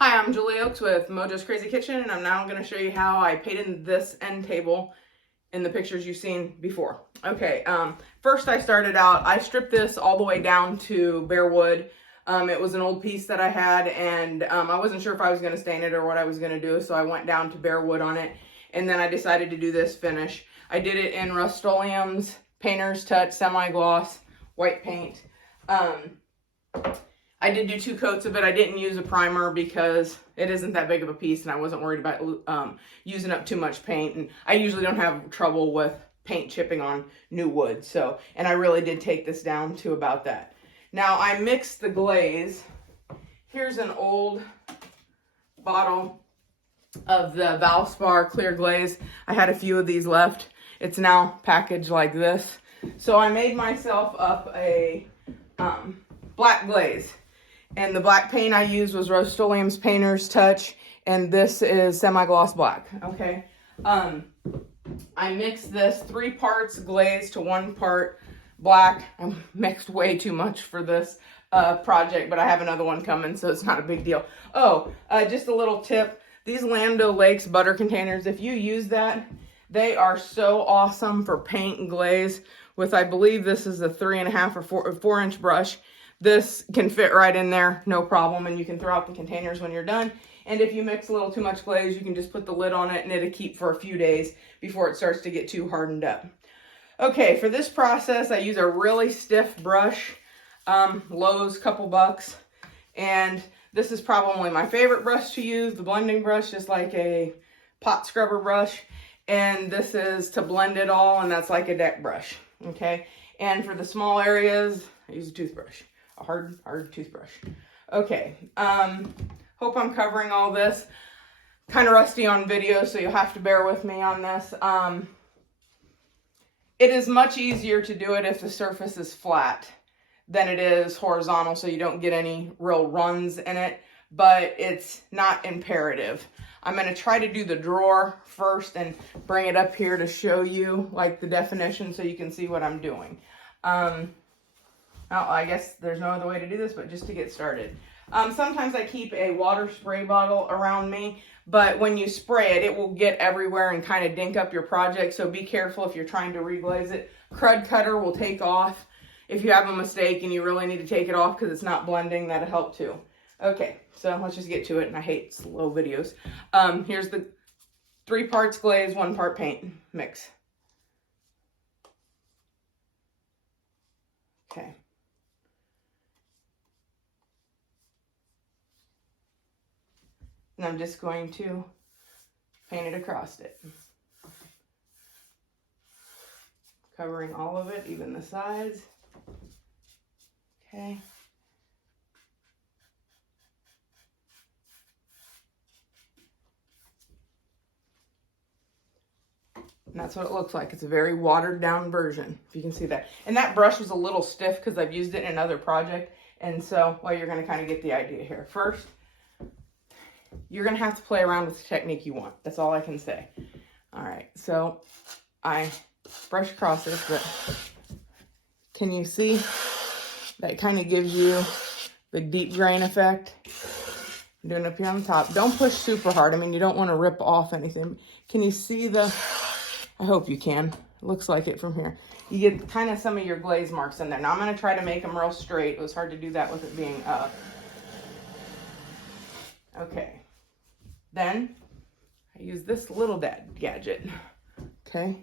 Hi, I'm Julie Oakes with Mojo's Crazy Kitchen, and I'm now going to show you how I painted this end table in the pictures you've seen before. Okay, first I started out, I stripped this all the way down to bare wood. It was an old piece that I had, and I wasn't sure if I was going to stain it or what I was going to do, so I went down to bare wood on it, and then I decided to do this finish. I did it in Rust-Oleum's Painter's Touch Semi-Gloss white paint. I did do 2 coats of it. I didn't use a primer because it isn't that big of a piece and I wasn't worried about using up too much paint. And I usually don't have trouble with paint chipping on new wood. So, and I really did take this down to about that. Now I mixed the glaze. Here's an old bottle of the Valspar clear glaze. I had a few of these left. It's now packaged like this. So I made myself up a black glaze. And the black paint I used was Rust-Oleum's Painter's Touch, and this is semi-gloss black, okay? I mixed this 3 parts glaze to 1 part black. I mixed way too much for this project, but I have another one coming, so it's not a big deal. Oh, just a little tip. These Lando Lakes butter containers, if you use that, they are so awesome for paint and glaze with, I believe this is a 3.5 or 4-inch brush. This can fit right in there, no problem, and you can throw out the containers when you're done. And if you mix a little too much glaze, you can just put the lid on it and it'll keep for a few days before it starts to get too hardened up. Okay, for this process, I use a really stiff brush, Lowe's, couple bucks, and this is probably my favorite brush to use, the blending brush, just like a pot scrubber brush, and this is to blend it all, and that's like a deck brush, okay? And for the small areas, I use a toothbrush. A hard toothbrush. Okay, hope I'm covering all this. Kind of rusty on video, so you'll have to bear with me on this. It is much easier to do it if the surface is flat than it is horizontal, so you don't get any real runs in it, but it's not imperative. I'm going to try to do the drawer first and bring it up here to show you like the definition so you can see what I'm doing. Well, I guess there's no other way to do this, but just to get started. Sometimes I keep a water spray bottle around me, but when you spray it, it will get everywhere and kind of dink up your project, so be careful if you're trying to reglaze it. Crud cutter will take off. If you have a mistake and you really need to take it off because it's not blending, that'll help too. Okay, so let's just get to it, and I hate slow videos. Here's the 3 parts glaze, 1 part paint mix. Okay. And I'm just going to paint it across it. Covering all of it, even the sides. Okay. And that's what it looks like. It's a very watered down version, if you can see that. And that brush was a little stiff because I've used it in another project. And so, well, you're going to kind of get the idea here. First, you're going to have to play around with the technique you want. That's all I can say. All right, so I brush across it, but can you see? That kind of gives you the deep grain effect. I'm doing it up here on the top. Don't push super hard. I mean, you don't want to rip off anything. Can you see the, I hope you can. It looks like it from here. You get kind of some of your glaze marks in there. Now I'm going to try to make them real straight. It was hard to do that with it being up. Okay. Then I use this little gadget. Okay.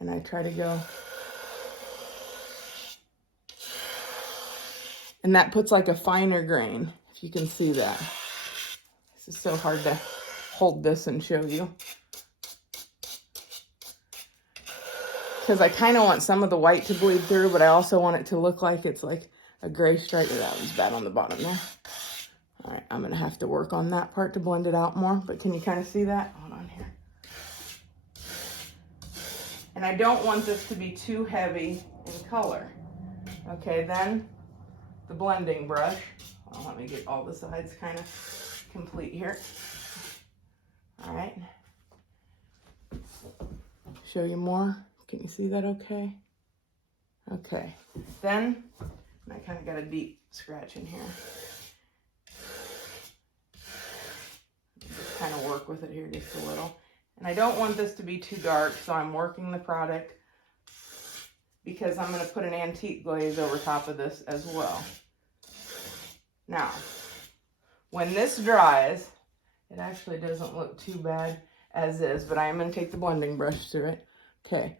And I try to go. And that puts like a finer grain, if you can see that. This is so hard to hold this and show you. Because I kind of want some of the white to bleed through, but I also want it to look like it's like a gray stripe. That one's bad on the bottom there. All right, I'm going to have to work on that part to blend it out more, but can you kind of see that? Hold on here. And I don't want this to be too heavy in color. Okay, then the blending brush. Well, let me get all the sides kind of complete here. All right. Show you more. Can you see that okay? Okay. Then I kind of got a deep scratch in here. kind of work with it here just a little. And I don't want this to be too dark, so I'm working the product because I'm going to put an antique glaze over top of this as well. Now, when this dries, it actually doesn't look too bad as is, but I am going to take the blending brush through it. Okay.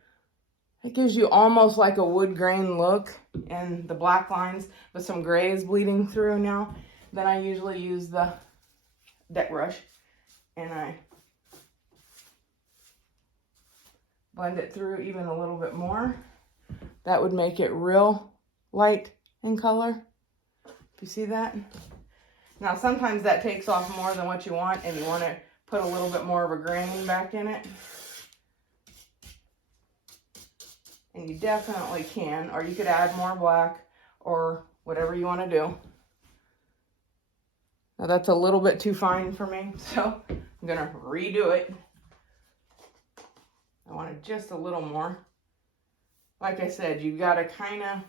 It gives you almost like a wood grain look in the black lines, but some gray is bleeding through now. Then I usually use the deck brush and I blend it through even a little bit more. That would make it real light in color. If you see that? Now sometimes that takes off more than what you want and you want to put a little bit more of a grain back in it. And you definitely can, or you could add more black or whatever you want to do. Now that's a little bit too fine for me, so I'm going to redo it. I wanted just a little more. Like I said, you got to kind of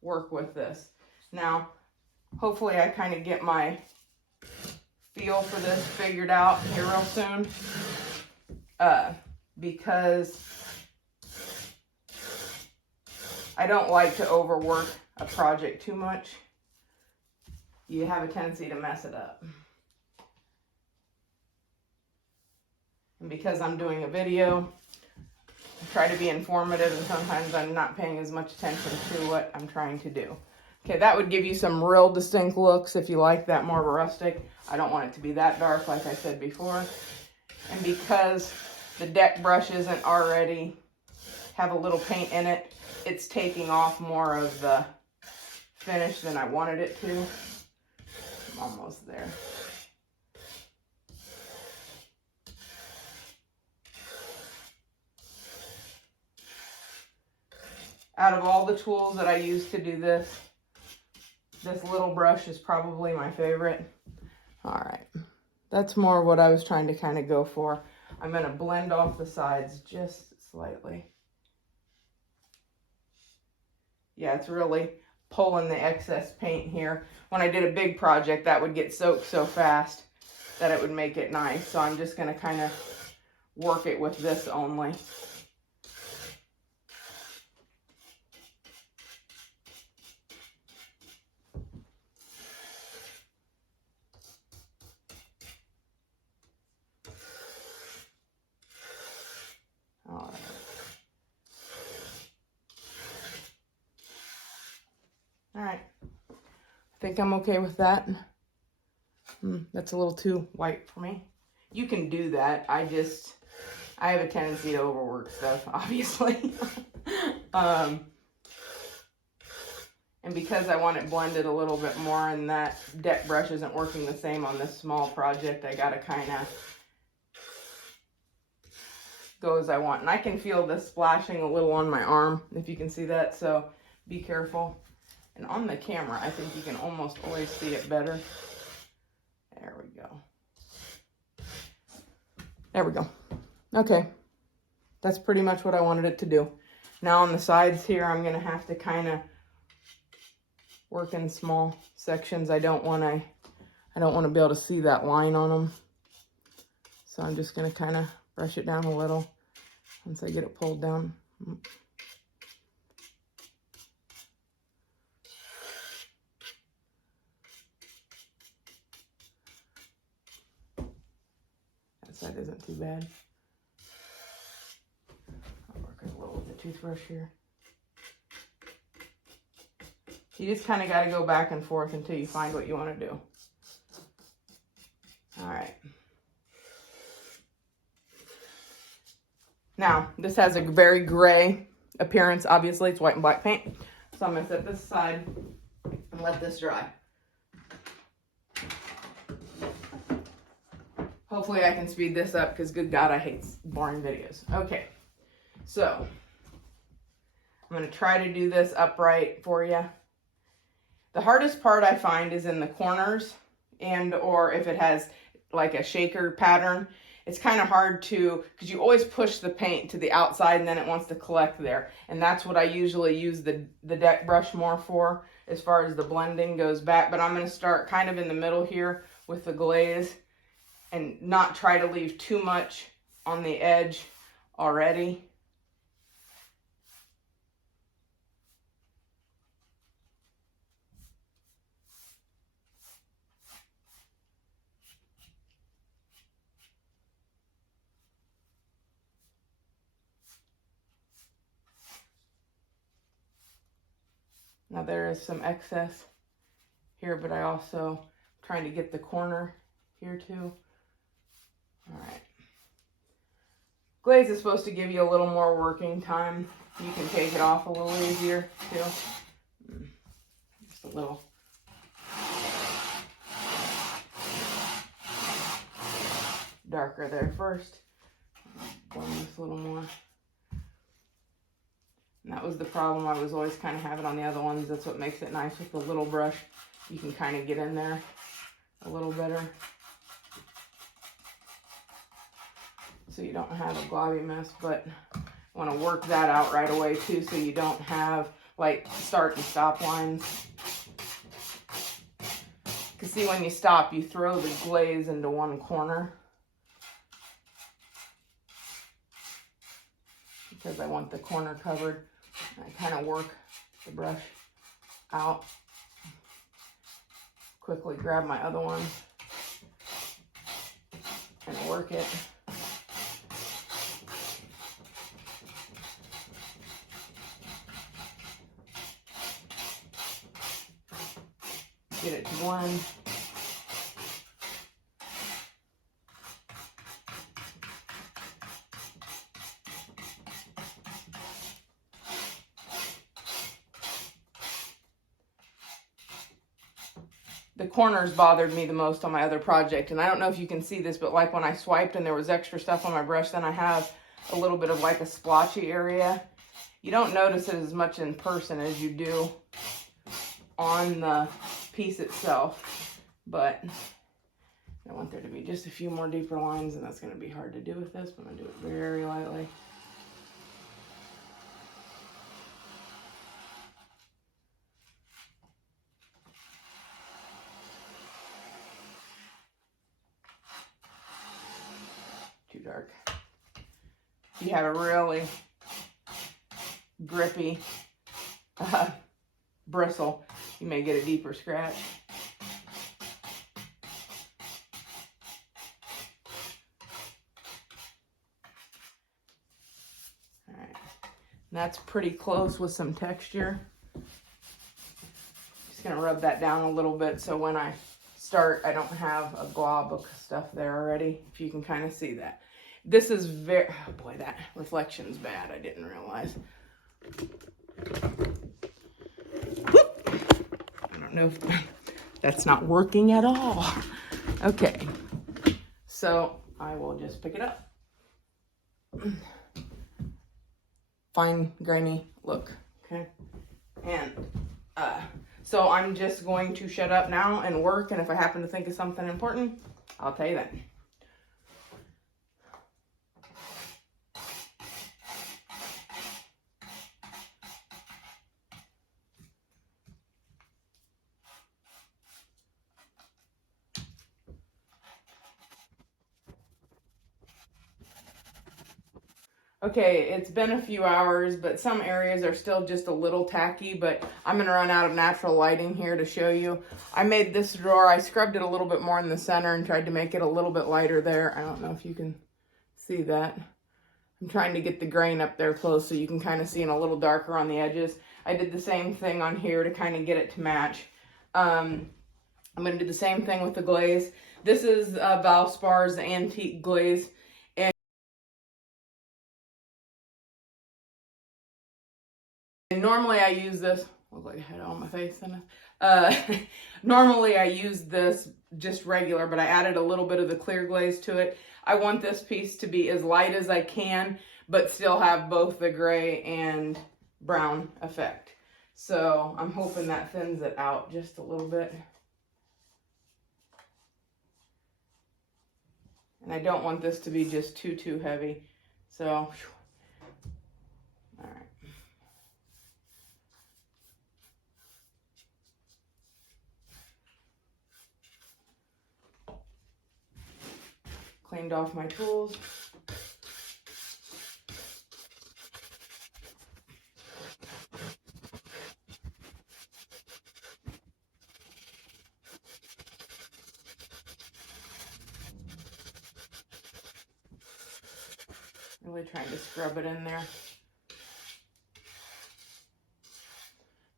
work with this. Now, hopefully I kind of get my feel for this figured out here real soon. Because I don't like to overwork a project too much. You have a tendency to mess it up. And because I'm doing a video, I try to be informative, and sometimes I'm not paying as much attention to what I'm trying to do. Okay, that would give you some real distinct looks if you like that more of a rustic. I don't want it to be that dark like I said before. And because the deck brush isn't already have a little paint in it, it's taking off more of the finish than I wanted it to. I'm almost there. Out of all the tools that I use to do this, this little brush is probably my favorite. All right, that's more what I was trying to kind of go for. I'm going to blend off the sides just slightly. Yeah, it's really pulling the excess paint here. When I did a big project, that would get soaked so fast that it would make it nice. So I'm just going to kind of work it with this only. All right. All right, I think I'm okay with that. That's a little too white for me. You can do that. I have a tendency to overwork stuff, obviously. And because I want it blended a little bit more and that deck brush isn't working the same on this small project, I gotta kind of go as I want. And I can feel this splashing a little on my arm, if you can see that, so be careful. And on the camera, I think you can almost always see it better. There we go. There we go. Okay. That's pretty much what I wanted it to do. Now on the sides here, I'm going to have to kind of work in small sections. I don't want to be able to see that line on them. So I'm just going to kind of brush it down a little once I get it pulled down. That isn't too bad. I'll work it a little with the toothbrush here. You just kind of got to go back and forth until you find what you want to do. All right. Now, this has a very gray appearance. Obviously, it's white and black paint. So I'm going to set this aside and let this dry. Hopefully I can speed this up because good God, I hate boring videos. Okay, so I'm going to try to do this upright for you. The hardest part I find is in the corners and or if it has like a shaker pattern. It's kind of hard to, because you always push the paint to the outside and then it wants to collect there. And that's what I usually use the deck brush more for as far as the blending goes back. But I'm going to start kind of in the middle here with the glaze. and not try to leave too much on the edge already. Now there is some excess here, but I also trying to get the corner here too. All right. Glaze is supposed to give you a little more working time. You can take it off a little easier too. Just a little. Darker there first. Blend this a little more. And that was the problem I was always kind of having on the other ones. That's what makes it nice with the little brush. You can kind of get in there a little better. So you don't have a globby mess, but you want to work that out right away too, so you don't have like start and stop lines. Because see, when you stop, you throw the glaze into one corner. Because I want the corner covered. I kind of work the brush out. Quickly grab my other one and work it. Get it to blend. The corners bothered me the most on my other project, and I don't know if you can see this, but like when I swiped and there was extra stuff on my brush, then I have a little bit of like a splotchy area. You don't notice it as much in person as you do on the piece itself, but I want there to be just a few more deeper lines, and that's going to be hard to do with this, but I'm going to do it very lightly. Too dark. If you have a really grippy bristle, you may get a deeper scratch. All right, and that's pretty close with some texture. Just gonna rub that down a little bit so when I start, I don't have a glob of stuff there already, if you can kind of see that. This is very, oh boy, that reflection's bad, I didn't realize. Whoop. I don't know if that's not working at all. Okay, so I will just pick it up. Fine, grainy look, okay? And so I'm just going to shut up now and work, and if I happen to think of something important, I'll tell you then. Okay, it's been a few hours, but some areas are still just a little tacky, but I'm going to run out of natural lighting here to show you. I made this drawer, I scrubbed it a little bit more in the center and tried to make it a little bit lighter there. I don't know if you can see that. I'm trying to get the grain up there close so you can kind of see it a little darker on the edges. I did the same thing on here to kind of get it to match. I'm going to do the same thing with the glaze. This is Valspar's Antique Glaze. And normally I use this, look like I had it on my face. Normally I use this just regular, but I added a little bit of the clear glaze to it. I want this piece to be as light as I can, but still have both the gray and brown effect. So I'm hoping that thins it out just a little bit. And I don't want this to be just too heavy. So, all right. cleaned off my tools. Really trying to scrub it in there.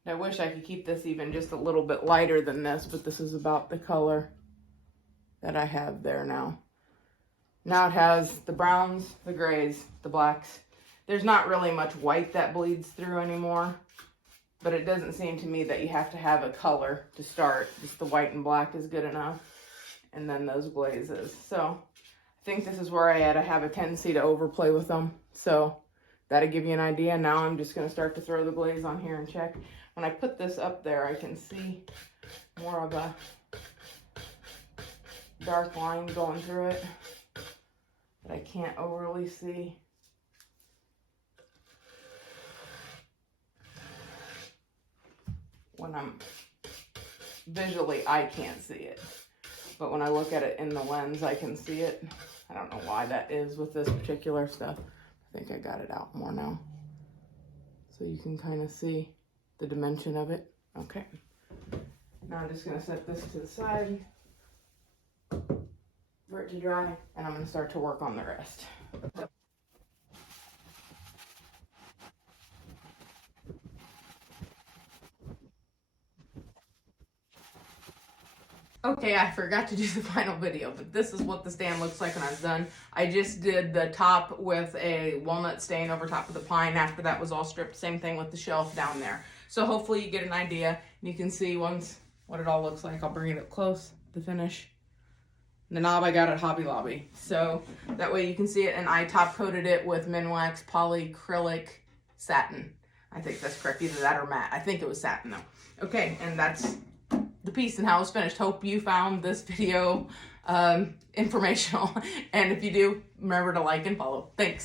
I wish I could keep this even just a little bit lighter than this, but this is about the color that I have there now. Now it has the browns, the grays, the blacks. There's not really much white that bleeds through anymore, but it doesn't seem to me that you have to have a color to start. Just the white and black is good enough. And then those glazes. So I think this is where I have a tendency to overplay with them. So that'll give you an idea. Now I'm just going to start to throw the glaze on here and check. When I put this up there, I can see more of a dark line going through it, but I can't overly see. When I'm visually, I can't see it, but when I look at it in the lens, I can see it. I don't know why that is with this particular stuff. I think I got it out more now, so you can kind of see the dimension of it. Okay, now I'm just going to set this to the side for it to dry, and I'm going to start to work on the rest. Okay, I forgot to do the final video, but this is what the stand looks like when I'm done. I just did the top with a walnut stain over top of the pine. After that was all stripped. Same thing with the shelf down there. So hopefully you get an idea. You can see once what it all looks like. I'll bring it up close, the finish. The knob I got at Hobby Lobby. So that way you can see it. And I top coated it with Minwax polyacrylic satin. I think that's correct. Either that or matte. I think it was satin though. Okay, and that's the piece and how it's finished. Hope you found this video informational. And if you do, remember to like and follow. Thanks.